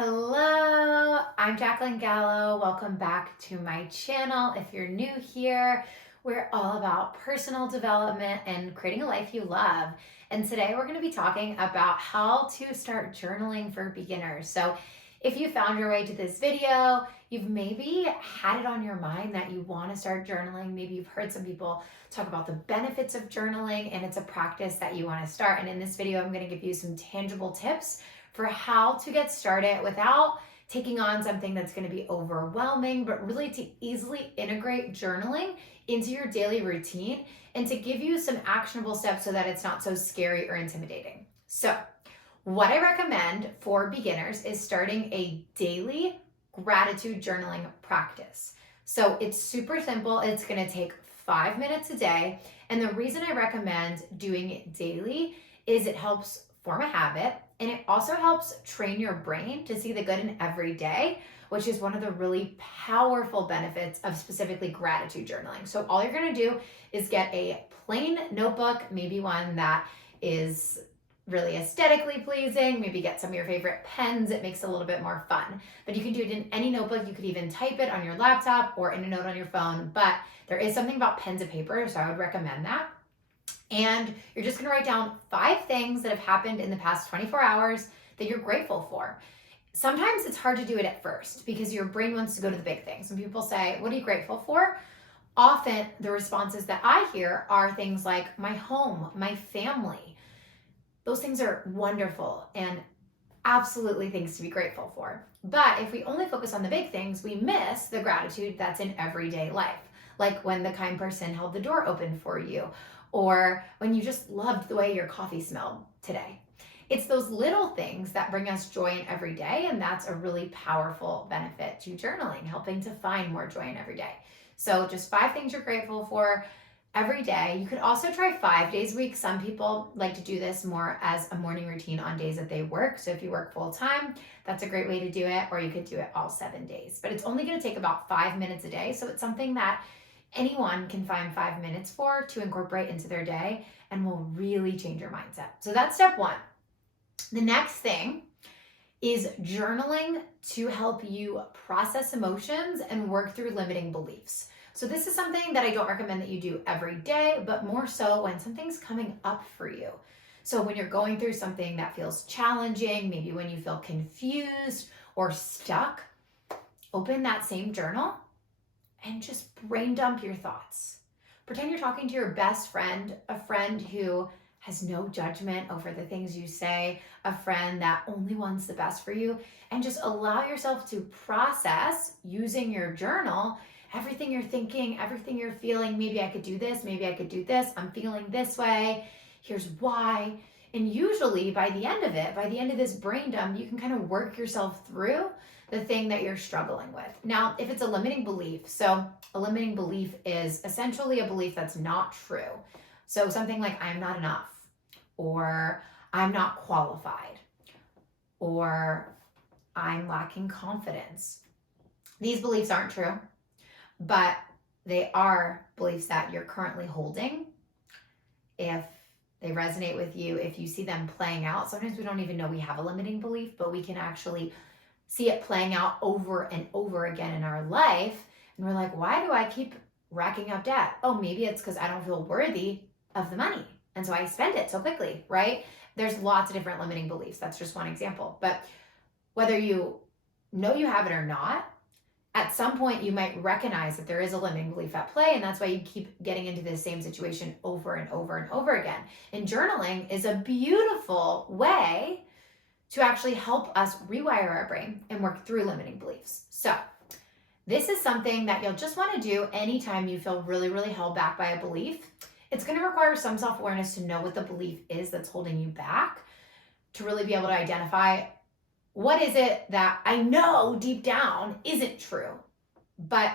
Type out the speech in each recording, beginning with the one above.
Hello, I'm Jacqueline Gallo. Welcome back to my channel. If you're new here, we're all about personal development and creating a life you love. And today we're going to be talking about how to start journaling for beginners. So if you found your way to this video, you've maybe had it on your mind that you want to start journaling. Maybe you've heard some people talk about the benefits of journaling and it's a practice that you want to start. And in this video, I'm going to give you some tangible tips for how to get started without taking on something that's going to be overwhelming, but really to easily integrate journaling into your daily routine and to give you some actionable steps so that it's not so scary or intimidating. So what I recommend for beginners is starting a daily gratitude journaling practice. So it's super simple. It's going to take 5 minutes a day. And the reason I recommend doing it daily is it helps form a habit. And it also helps train your brain to see the good in every day, which is one of the really powerful benefits of specifically gratitude journaling. So all you're going to do is get a plain notebook, maybe one that is really aesthetically pleasing, maybe get some of your favorite pens. It makes it a little bit more fun. But you can do it in any notebook. You could even type it on your laptop or in a note on your phone. But there is something about pens and paper, so I would recommend that. And you're just gonna write down 5 things that have happened in the past 24 hours that you're grateful for. Sometimes it's hard to do it at first because your brain wants to go to the big things. When people say, what are you grateful for? Often the responses that I hear are things like my home, my family. Those things are wonderful and absolutely things to be grateful for. But if we only focus on the big things, we miss the gratitude that's in everyday life. Like when the kind person held the door open for you, or when you just loved the way your coffee smelled today. It's those little things that bring us joy in every day, and that's a really powerful benefit to journaling, helping to find more joy in every day. So just 5 things you're grateful for every day. You could also try 5 days a week. Some people like to do this more as a morning routine on days that they work. So if you work full time, that's a great way to do it, or you could do it all 7 days. But it's only going to take about 5 minutes a day. So it's something that anyone can find 5 minutes for to incorporate into their day and will really change your mindset. So that's step 1. The next thing is journaling to help you process emotions and work through limiting beliefs. So this is something that I don't recommend that you do every day, but more so when something's coming up for you. So when you're going through something that feels challenging, maybe when you feel confused or stuck, open that same journal and just brain dump your thoughts. Pretend you're talking to your best friend, a friend who has no judgment over the things you say, a friend that only wants the best for you, and just allow yourself to process using your journal everything you're thinking, everything you're feeling. Maybe I could do this, maybe I could do this, I'm feeling this way, here's why. And usually by the end of it, by the end of this brain dump, you can kind of work yourself through the thing that you're struggling with. Now, if it's a limiting belief, so a limiting belief is essentially a belief that's not true. So something like I'm not enough, or I'm not qualified, or I'm lacking confidence. These beliefs aren't true, but they are beliefs that you're currently holding. If they resonate with you, if you see them playing out, sometimes we don't even know we have a limiting belief, but we can actually see it playing out over and over again in our life. And we're like, why do I keep racking up debt? Oh, maybe it's because I don't feel worthy of the money. And so I spend it so quickly, right? There's lots of different limiting beliefs. That's just one example. But whether you know you have it or not, at some point you might recognize that there is a limiting belief at play. And that's why you keep getting into the same situation over and over and over again. And journaling is a beautiful way to actually help us rewire our brain and work through limiting beliefs. So this is something that you'll just want to do anytime you feel really, really held back by a belief. It's going to require some self-awareness to know what the belief is that's holding you back, to really be able to identify what is it that I know deep down isn't true, but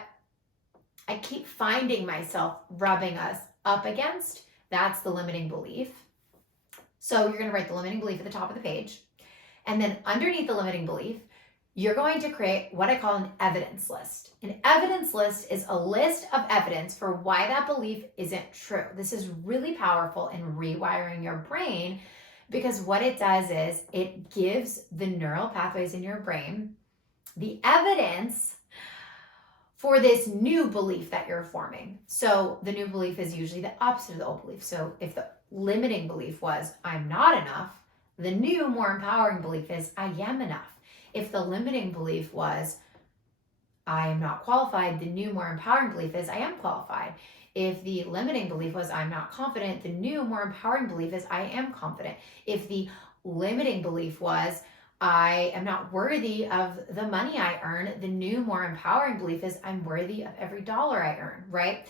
I keep finding myself rubbing us up against. That's the limiting belief. So you're going to write the limiting belief at the top of the page. And then underneath the limiting belief, you're going to create what I call an evidence list. An evidence list is a list of evidence for why that belief isn't true. This is really powerful in rewiring your brain Because what it does is it gives the neural pathways in your brain the evidence for this new belief that you're forming. So the new belief is usually the opposite of the old belief. So if the limiting belief was, I'm not enough, the new, more empowering belief is, I am enough. If the limiting belief was, I am not qualified, the new, more empowering belief is, I am qualified. If the limiting belief was, I'm not confident, the new, more empowering belief is, I am confident. If the limiting belief was, I am not worthy of the money I earn, the new, more empowering belief is, I'm worthy of every dollar I earn, right?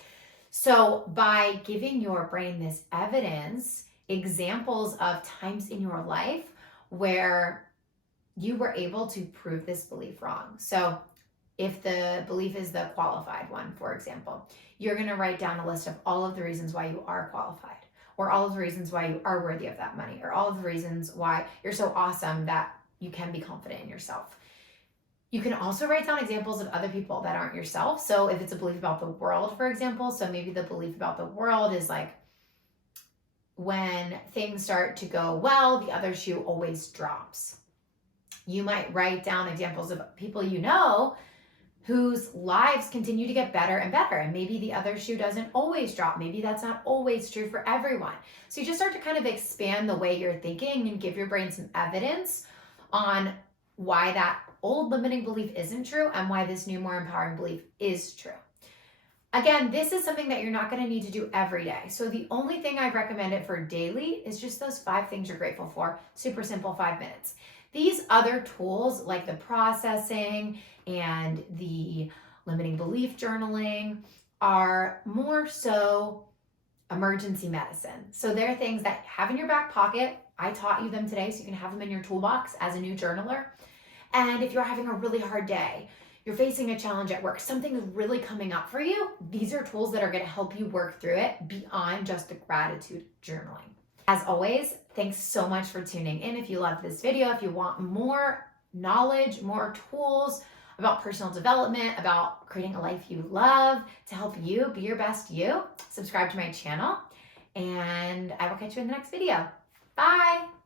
So by giving your brain this evidence, examples of times in your life where you were able to prove this belief wrong. So if the belief is the qualified one, for example, you're going to write down a list of all of the reasons why you are qualified, or all of the reasons why you are worthy of that money, or all of the reasons why you're so awesome that you can be confident in yourself. You can also write down examples of other people that aren't yourself. So if it's a belief about the world, for example, so maybe the belief about the world is like, when things start to go well, the other shoe always drops. You might write down examples of people you know whose lives continue to get better and better. And maybe the other shoe doesn't always drop. Maybe that's not always true for everyone. So you just start to kind of expand the way you're thinking and give your brain some evidence on why that old limiting belief isn't true and why this new, more empowering belief is true. Again, this is something that you're not going to need to do every day. So the only thing I recommend it for daily is just those 5 things you're grateful for. Super simple, 5 minutes. These other tools like the processing and the limiting belief journaling are more so emergency medicine. So they're things that have in your back pocket. I taught you them today, so you can have them in your toolbox as a new journaler. And if you're having a really hard day, you're facing a challenge at work, something is really coming up for you, these are tools that are going to help you work through it beyond just the gratitude journaling. As always, thanks so much for tuning in. If you love this video, if you want more knowledge, more tools about personal development, about creating a life you love to help you be your best you, subscribe to my channel, and I will catch you in the next video. Bye.